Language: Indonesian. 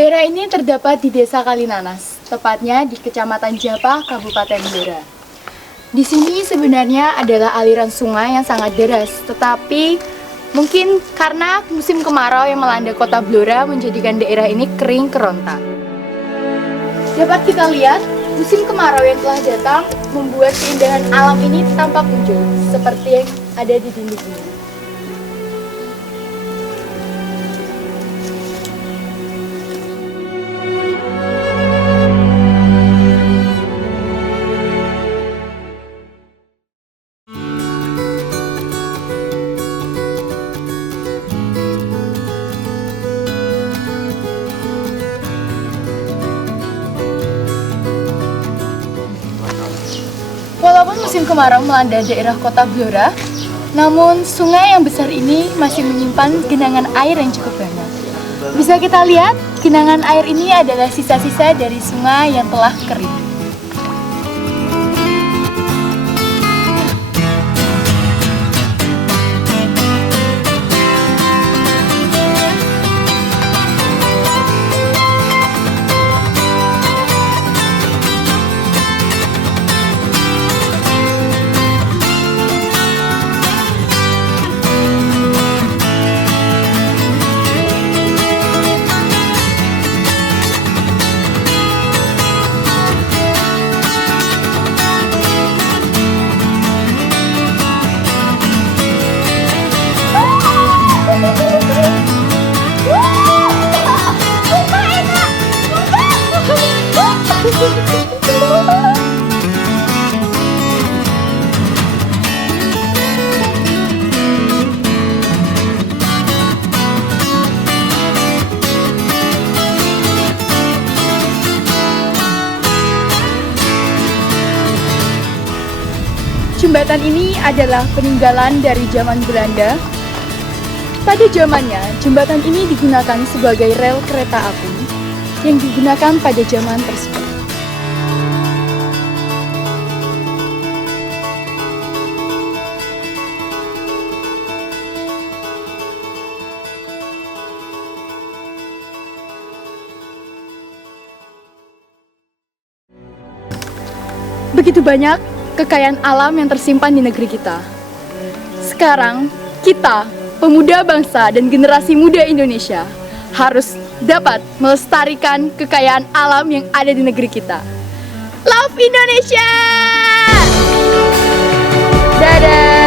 Daerah ini terdapat di Desa Kalinanas, tepatnya di Kecamatan Japah, Kabupaten Blora. Di sini sebenarnya adalah aliran sungai yang sangat deras, tetapi mungkin karena musim kemarau yang melanda kota Blora menjadikan daerah ini kering kerontang. Dapat kita lihat, musim kemarau yang telah datang membuat keindahan alam ini tampak muncul, seperti yang ada di dinding ini. Walaupun musim kemarau melanda daerah kota Blora, namun sungai yang besar ini masih menyimpan genangan air yang cukup banyak. Bisa kita lihat, genangan air ini adalah sisa-sisa dari sungai yang telah kering. Jembatan ini adalah peninggalan dari zaman Belanda. Pada zamannya, jembatan ini digunakan sebagai rel kereta api yang digunakan pada zaman tersebut. Begitu banyak kekayaan alam yang tersimpan di negeri kita. Sekarang, kita, pemuda bangsa dan generasi muda Indonesia, harus dapat melestarikan kekayaan alam yang ada di negeri kita. Love Indonesia! Dadah!